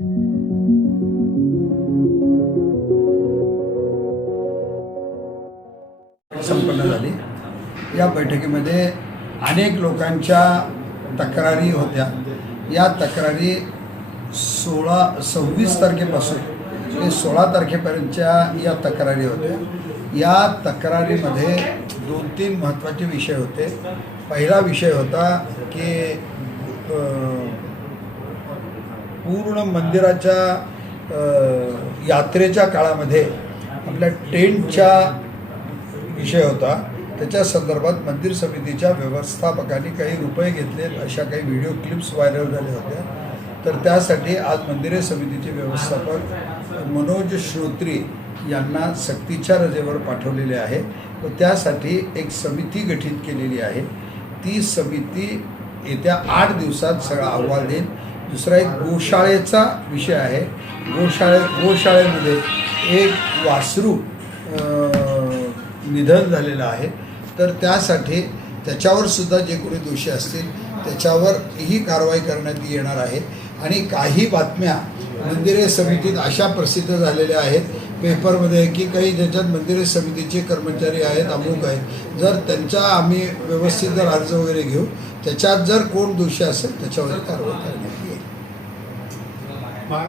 संपन्न झाली. या बैठकीमध्ये अनेक लोकांच्या तक्रारी होत्या. या तक्रारी सोळा सव्वीस तारखेपासून ते सोळा तारखेपर्यंतच्या या तक्रारी होत्या. या तक्रारीमध्ये दोन तीन महत्त्वाचे विषय होते. पहिला विषय होता की पूर्ण मंदिराच्या यात्रेच्या काळामध्ये आपल्या टेंटच्या विषय होता. त्याच्या संदर्भात मंदिर समितीच्या व्यवस्थापकांनी काही रुपये घेतले अशा काही व्हिडिओ क्लिप्स व्हायरल झाल्या होत्या. तर त्यासाठी आज मंदिरे समितीचे व्यवस्थापक मनोज श्रोत्री यांना सक्तीच्या रजेवर पाठवलेले आहे व त्यासाठी एक समिती गठीत केलेली आहे. ती समिती येत्या आठ दिवसात सगळा अहवाल देईल. दुसरा एक गोशाळेचा विषय आहे. गोशाळे गोशाळेमध्ये एक वासरू निधन झालेलं आहे. तर त्यासाठी त्याच्यावर सुद्धा जे कोणी दोषी असतील त्याच्यावर ही कारवाई करण्यात येणार आहे. आणि काही बातम्या मंदिरे समितीत अशा प्रसिद्ध झालेल्या आहेत. पेपरमध्ये की काही ज्याच्यात मंदिरे समितीचे कर्मचारी आहेत अमुक आहेत. जर त्यांचा आम्ही व्यवस्थित जर अर्ज वगैरे घेऊ त्याच्यात जर कोण दोषी असेल त्याच्यावर कारवाई करण्यात Bye.